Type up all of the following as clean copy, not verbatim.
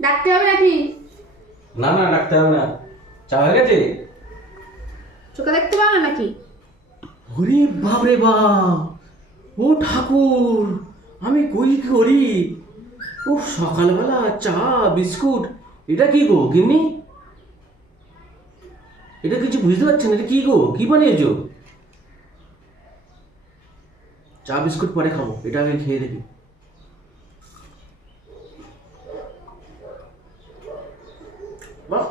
ডাকতে হবে নাকি? না না, ডাকতে হবে না। চা হয়ে গেছে? চোখে দেখতে পাও না নাকি? ওরে বাপরে বাপ, ও ঠাকুর, আমি কই করি? ও সকালবেলা চা বিস্কুট, এটা কি গো গিন্নি? এটা কিছু বুঝতে পারছি না, এটা কি গো, কি বানিয়েছো? চা বিস্কুট পরে খাবো, এটা আগে খেয়ে দেখি। বাহ,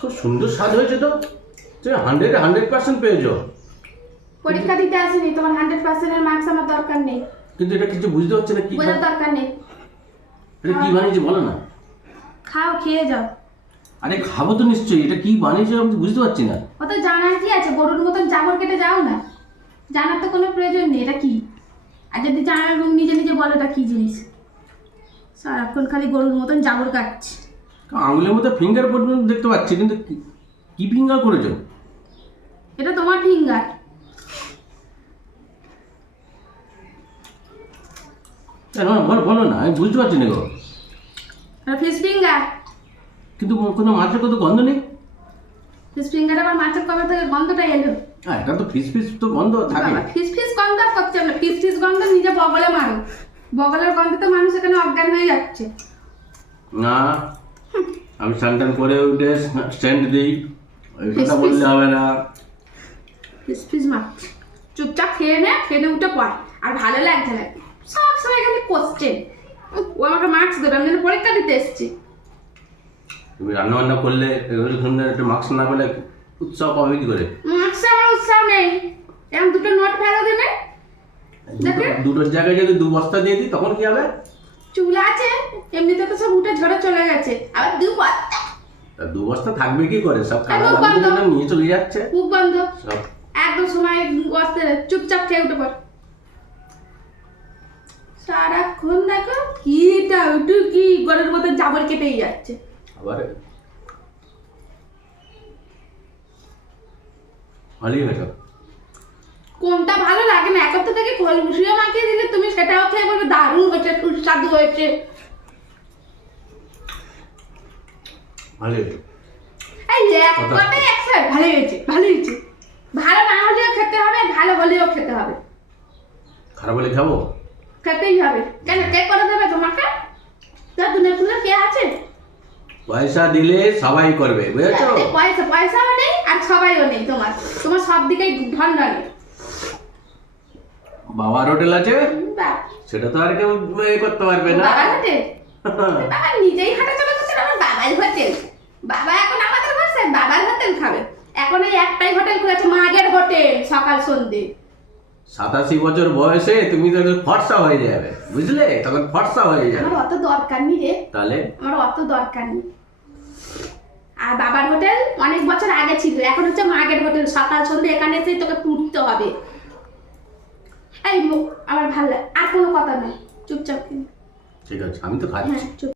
খুব সুন্দর স্বাদ হয়েছে তো। তুমি 100% পেয়েছো। পরীক্ষা দিতে আসিনি, তোমার 100% এর মার্কস আমার দরকার নেই। কিন্তু এটা কিছু বুঝতে পারছি না, কি বোঝার দরকার নেই। এটা কি বানিয়েছে বলো না। খাও, খেয়ে যাও। আরে খাবো তো নিশ্চয়ই, এটা কি বানিয়েছে আমি তো বুঝতে পারছি না। অত জানার কি আছে? গরুর মতন জাবর কেটে যাও না। জানার তো কোনো প্রয়োজন নেই এটা কি। আর যদি জানার নিজে নিজে বলো এটা কি জিনিস। সারাক্ষণ খালি গরুর মতন জাবর কাটছি। আঙুলের মধ্যে ফিঙ্গার পর্যন্ত দেখতে পাচ্ছি, কিন্তু কি ফিঙ্গার করেছো? এটা তোমার ফিঙ্গার। বলো বলো না, আমি বুঝতে পারছি না গো। Fish finger. কিন্তু কোনো মাছের কত গন্ধ নেই। ফিশ ফিঙ্গার আবার মাছের কবে থেকে গন্ধটা এলো? হ্যাঁ, এটা তো ফিস ফিস তো গন্ধ থাকে। ফিস ফিস গন্ধ আর করছে না। ফিস ফিস গন্ধ নিজে বগলে মারো। বগলের গন্ধে তো মানুষ এখানে অজ্ঞান হয়ে যাচ্ছে। না, আমি স্নান টান করে উঠে স্ট্যান্ড দিই, ওই কথা ফিস ফিস। বললে হবে না। ফিস ফিস মারছে। চুপচাপ খেয়ে নে, খেয়ে উঠে পড়। আর ভালো লাগছে না, সব সময় খালি কোশ্চেন। ও আমাকে মার্কস দেবে, আমি যেন পরীক্ষা দিতে এসেছি। তুমি রান্না বান্না করলে একটা মার্কস না পেলে উৎসাহ পাবে কি করে? মার্কসে আমার উৎসাহ নেই। এরকম দুটো নোট ফেলো দেবে। দেখে দুটোর জায়গায় যদি 2 বস্তা দিয়ে দিই তখন কি হবে? চুল আছে, এমনিতে তো সব উঠে ঝরে চলে গেছে, আবার দু বস্তা। তা 2 বস্তা থাকবে কি করে? সব মুখ বন্ধ। খারাপ নিয়ে চলে যাচ্ছে মুখ বন্ধ। সব। একদম সময় বসতে নেই, চুপচাপ খেয়ে উঠে পড়। সারাক্ষণ দেখো কিটা উঠু কি গরের মতো জাবর কেটেই যাচ্ছে। আবার ভালোই হয়েছে। কোনটা ভালো লাগে না? এক হপ্তাহ থেকে খোল মুসিয়ে মাখিয়ে দিলে তুমি সেটাও খেয়ে বলবে দারুণ হয়েছে, সুস্বাদু হয়েছে। ভালোই হয়েছে। এই এক কথাই একসাথে ভালো হয়েছে, ভালো হয়েছে। ভালো না হলেও খেতে হবে, ভালো হলেও খেতে হবে। খারাপ হলে খাবো? খেতেই হবে। কেন, কে করে দেবে তোমাকে? তোর দুনিয়া খুলে কে আছে? পয়সা দিলে সবাই করবে, বুঝেছো? পয়সাও নেই আর সবাইও নেই। তোমার তোমার সব দিকেই ঢন্ডা নেই। বাবার হোটেল আছে, বাহ, সেটা তো আর কেউ করতে পারবে না। বাবার হোটেল? বাবা নিজেই হাঁটা চলা করছে, আমার বাবার হোটেল। বাবা এখন আমাদের বাসায় বাবার হোটেল খাবে। এখন এই একটাই হোটেল খুলেছে, মাগের হোটেল, সকাল সন্ধে। 87 বছর বয়সে তুমি তো ফর্সা হয়ে যাবে, বুঝলে? তখন ফর্সা হয়ে যাবে। আমার অত দরকার নেই রে। তাহলে আমার অত দরকার নেই। আর বাবার হোটেল অনেক বছর আগে ছিল, এখন হচ্ছে মাগের হোটেল। সকাল সন্ধে এখানে এসে তোকে টুটতে হবে। এই আমার ভালো লাগে, আর কোনো কথা নয়, চুপচাপ খেয়ে। ঠিক আছে, আমি তো খাচ্ছি। হ্যাঁ চুপ।